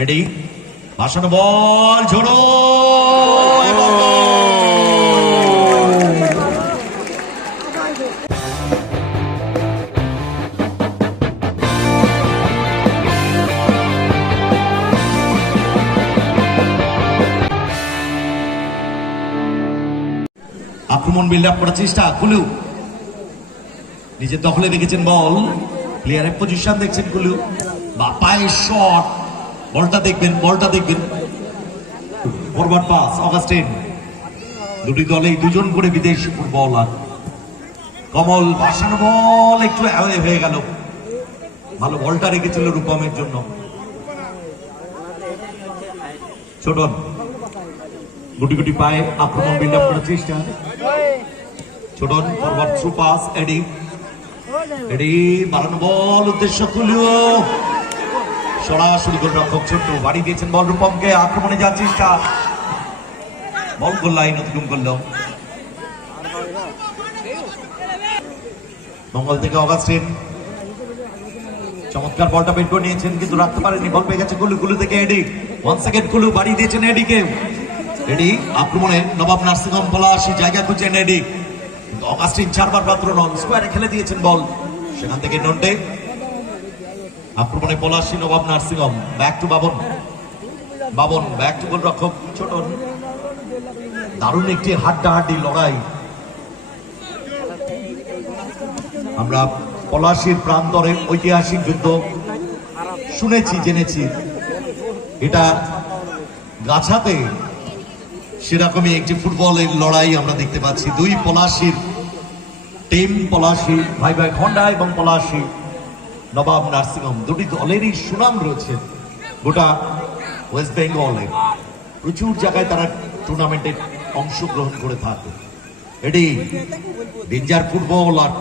Ready ভাসানো বল ঝোড়ো আক্রমণ build up করার চেষ্টা কুলু। নিজের দখলে রেখেছেন বল। প্লেয়ারের পজিশন দেখছেন কুলু। বা পায়ের শট বলটা দেখবেন বলটা দেখবেন। ফরওয়ার্ড পাস অগাস্টিন দুটি দলেই দুজন করে বিদেশি ফুটবলার। কমল, ভাসানো বল, একটু অ্যাওয়ে হয়ে গেল। ভালো বলটা রেখেছিল রূপমের জন্য। ছোটন, গুটি গুটি পায়ে আক্রমণ বিল্ড আপ করার চেষ্টা। Chhoton forward through pass Edi Edi বাড়ানো বল, উদ্দেশ্য খুলিও সরাসরি গোল রক্ষক ছোট্ট বাড়ি দিয়েছেন বল রূপমকে। আক্রমণে যাওয়ার চেষ্টা। বল গোল লাইন অতিক্রম করল। মঙ্গল থেকে অগাস্টিন চমৎকার বলটা বের করে নিয়েছেন, কিন্তু রাখতে পারেনি বল পেয়ে গেছে গুলু গুলু থেকে এডি। ওয়ান সেকেন্ড গুলু বাড়ি দিয়েছেন এডিকে। এডি আক্রমণে নবাব নার্সিংহোম পলাশি জায়গা খুঁজছেন এডি। অগাস্টিন চারবার পাত্র নন স্কোয়ারে খেলে দিয়েছেন বল। সেখান থেকে নন্ডে আক্রমণে Palashi Nawab nursing home. Back to Baban. Baban back to goal রক্ষক ছোটন। দারুণ একটি হাড্ডাহাড্ডি লড়াই। আমরা পলাশির প্রান্তরে ঐতিহাসিক যুদ্ধ শুনেছি, জেনেছি। এটা গাছাতে সেরকমই একটি ফুটবলের লড়াই আমরা দেখতে পাচ্ছি। দুই পলাশির টিম, পলাশি, ভাই ভাই খন্ডা এবং পলাশি। নবাব নার্সিংহোম দুটি দলেরই সুনাম রয়েছে গোটা ওয়েস্ট বেঙ্গলে। প্রচুর জায়গায় তারা টুর্নামেন্টে অংশগ্রহণ করে থাকে। এডি ডেঞ্জার ফুটবলার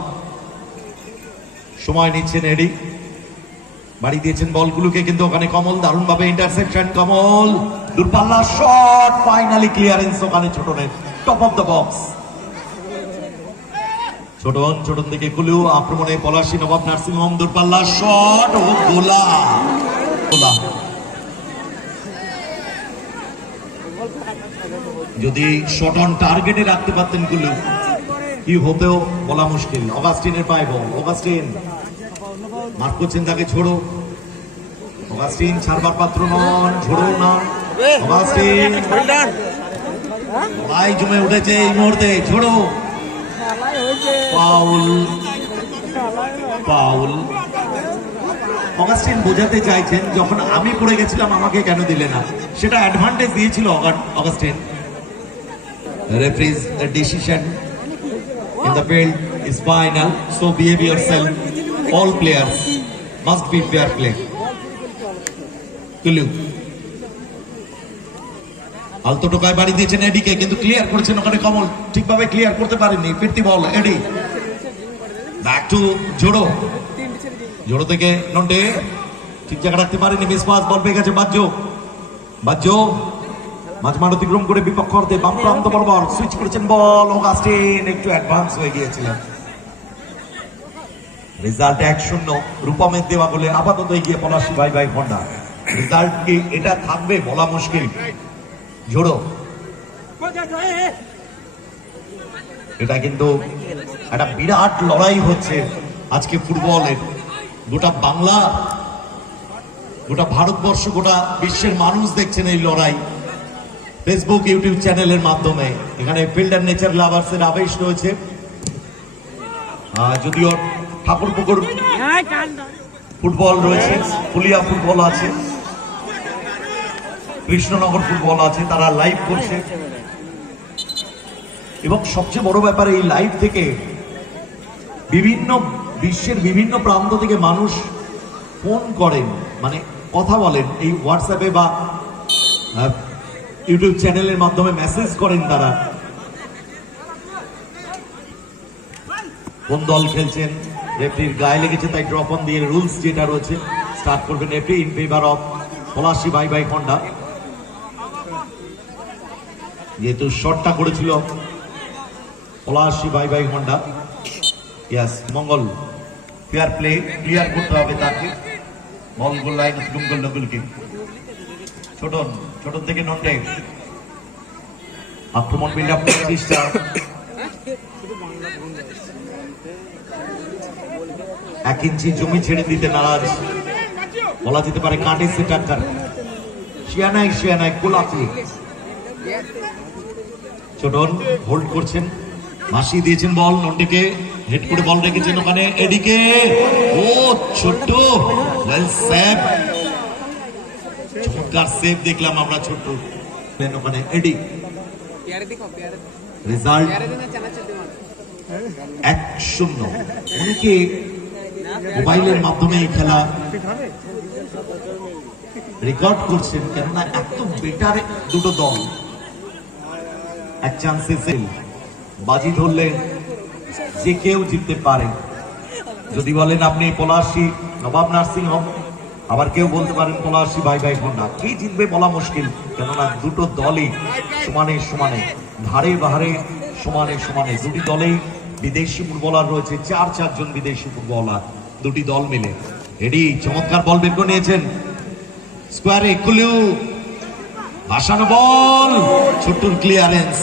সময় নিচ্ছেন এডি। বাড়ি দিয়েছেন বলগুলোকে, কিন্তু ওখানে কমল দারুণ ভাবে ইন্টারসেপশন কমল। দূরপাল্লা শট ফাইনালি ক্লিয়ারেন্স ওখানে ছোটনের top of the box Chhoton Chhoton থেকে কুলু আক্রমণে পলাশি নবাব নার্সিং হোম দূরপাল্লা শট ও গোলা। গোলা। যদি শট অন টার্গেটে রাখতে পারতেন কুলু কি হতেও বলা মুশকিল। অগাস্টিনের পায় বল অগাস্টিন। মার্ক করছেন তাকে ছোড়ো অগাস্টিন ছাড়বার পাত্র নন ছোড়ো না। অগাস্টিন। লড়াই জমে উঠেছে এই মুহূর্তে ছোড়ো পাউল। পাউল। অগাস্টিন বোঝাতে চাইছেন, যখন আমি পড়ে গেছিলাম, আমাকে কেন দিলে না? সেটা অ্যাডভান্টেজ দিয়েছিল Augustine. Referee's the decision in the field is final so behave your self all player must be fair play to live আলতো টোকায় বাড়ি দিয়েছেন এডিকে, কিন্তু ক্লিয়ার করেছেন ওখানে কমল। ঠিকভাবে ক্লিয়ার করতে পারেননি। ফিরতি বল, এডি। ব্যাক টু জোড়ো। জোড়ো থেকে নন্টে। ঠিক জায়গা রাখতে পারেনি মিস পাস বল পেয়ে গেছে বাজ্য বাজ্য মাঝমাঠ অতিক্রম করে বিপক্ষ অর্ধে বাম প্রান্ত বরাবর সুইচ করেছেন বল অগাস্টিন, একটু অ্যাডভান্স হয়ে গিয়েছিলেন। রেজাল্ট এক শূন্য। রূপমের দেওয়া বলে আপাতত এগিয়ে পলাশি ভাই ভাই হন্ডা রেজাল্ট কি? এটা থাকবে, বলা মুশকিল। জোড়ো এটা কিন্তু একটা বিরাট লড়াই হচ্ছে আজকে ফুটবলের গোটা বাংলা গোটা ভারতবর্ষ গোটা বিশ্বের মানুষ দেখছেন এই লড়াই ফেসবুক ইউটিউব চ্যানেলের মাধ্যমে এখানে ফিল্ড অ্যান্ড নেচার লাভার্সের আবেশ রয়েছে যদিও ঠাকুর পুকুর ফুটবল রয়েছে পুলিয়া ফুটবল আছে কৃষ্ণনগর ফুটবল আছে, তারা লাইভ করছে। এবং সবচেয়ে বড় ব্যাপার, এই লাইভ থেকে বিভিন্ন বিশ্বের বিভিন্ন প্রান্ত থেকে মানুষ ফোন করেন মানে কথা বলেন, এই হোয়াটসঅ্যাপে বা ইউটিউব চ্যানেলের মাধ্যমে মেসেজ করেন তারা। কোন দল খেলছেন? রেফরির গায়ে লেগেছে, তাই ড্রপ অন দিয়ে রুলস যেটা রয়েছে স্টার্ট করবেন referee in favour of Palashi by বাই খন্ডা যেহেতু শটটা করেছিল। Palashi, bye bye Honda. ইয়াস মঙ্গল। ফেয়ার প্লে ক্লিয়ার করতে হবে তাকে। বল গোল লাইন অতিক্রম করল গোলকে ছোটন ছোটন থেকে নন্টে আক্রমণ বিল্ড আপ চেষ্টা এক ইঞ্চি জমি ছেড়ে দিতে নারাজ। বলা যেতে পারে কাঁটে সে টাক্কার শিয়ানাই শিয়ানাই কোলাফি ছোটন হোল্ড করছেন। মাসি দিয়েছেন বল নন্ডেকে হেড করে বল রেখেছেন ওখানে, এদিকে। ও, ছোট্ট। ওয়েল সেভ চমৎকার সেভ দেখলাম আমরা, ছোট্ট। ওখানে, এডি। রেজাল্ট এক শূন্য। অনেকে মোবাইলের মাধ্যমে এই খেলা রেকর্ড করছেন, কেননা এত বেটার দুটো দল। এক চান্সে সেল বাজি ধরলে যে কেউ জিততে পারে। যদি বলেন আপনি পলাশি, নবাব নার্সিং হোম, আবার কেউ বলতে পারেন পলাশি ভাই ভাই ঘণ্টা কে জিতবে বলা মুশকিল, কেননা দুটো দলই সমানে সমানে, ধারে বাহারে সমানে সমানে। দুটি দলেই বিদেশি ফুটবলার রয়েছে, চার চারজন বিদেশি ফুটবলার, দুটি দল মিলে। এডি চমৎকার বল বের করে নিয়েছেন। স্কোয়ারে কুলিউ ভাসানো বল। ছোট্টুর ক্লিয়ারেন্স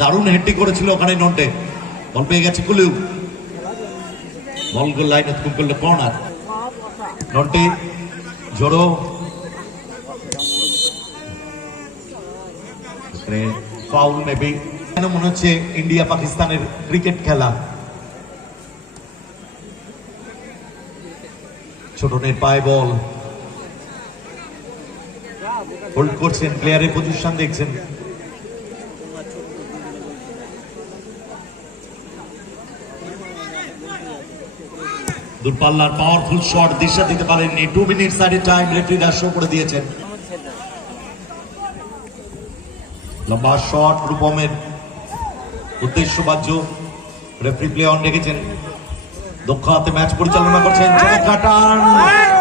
দারুণ হেডটি করেছিল ওখানে নন্টে বল পেয়ে গেছে কুলিউ বল গোল লাইন উৎকুম করল কর্নার। নন্টে জোড়ো। ফাউল নেবে কেন মনে হচ্ছে ইন্ডিয়া পাকিস্তানের ক্রিকেট খেলা? ছোট ছোটনের পায়ে বল। হোল্ড করছেন প্লেয়ারের পজিশন দেখছেন। দূরপাল্লার পাওয়ারফুল শট দিশা দিতে পারেননি। টু মিনিট সাইডে টাইম রেফারিরা শো করে দিয়েছেন। লম্বা শট রূপমের উদ্দেশ্যবাহ্য রেফারি প্লে অন রেখেছেন। দক্ষ হাতে ম্যাচ পরিচালনা করছেন।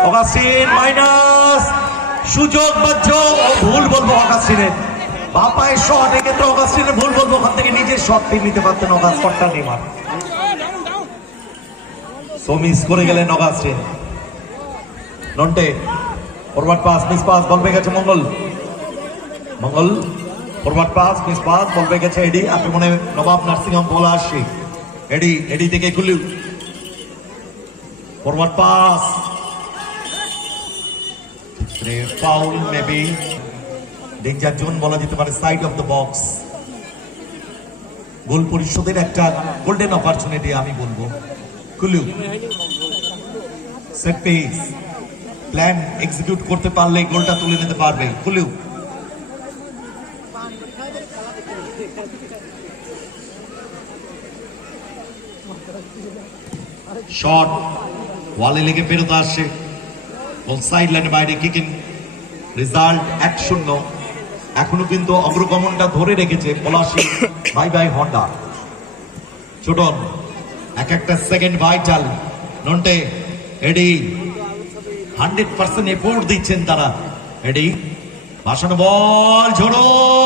অগাস্টিন মাইনাস সুযোগ বাহ্য ভুল বলব অগাস্টিনের বাপায় শট এক্ষেত্রে অগাস্টিনের ভুল বলব। ওখান থেকে নিজের শটটি নিতে পারতেন অগাস্টটা নেমার সো মিস করে গেলেন Augustine Nonte, forward pass, miss pass, ball গেছে Mangal. Mangal, forward pass, miss pass, ball গেছে এডি। আক্রমণে নবাব নার্সিংহোম বল আসছে। এডি এডি থেকে খুলু forward pass. Foul maybe danger zone বলা যেতে পারে side of the box goal পরিশোধের একটা গোল্ডেন অপরচুনিটি আমি বলব। কুলু সেট পিস প্ল্যান এক্সিকিউট করতে পারলে গোলটা তুলে নিতে পারবে। কুলু শট ওয়ালে লেগে ফেরত আসছে লাইনে বাইরে কিকিং রেজাল্ট এক শূন্য। এখনও কিন্তু অগ্রগমনটা ধরে রেখেছে Palashi bye bye Honda Chhoton এক একটা second vital Nonte Edi hundred percent effort দিচ্ছেন তারা। এডি ভাসানো বল ঝোড়ো। এবং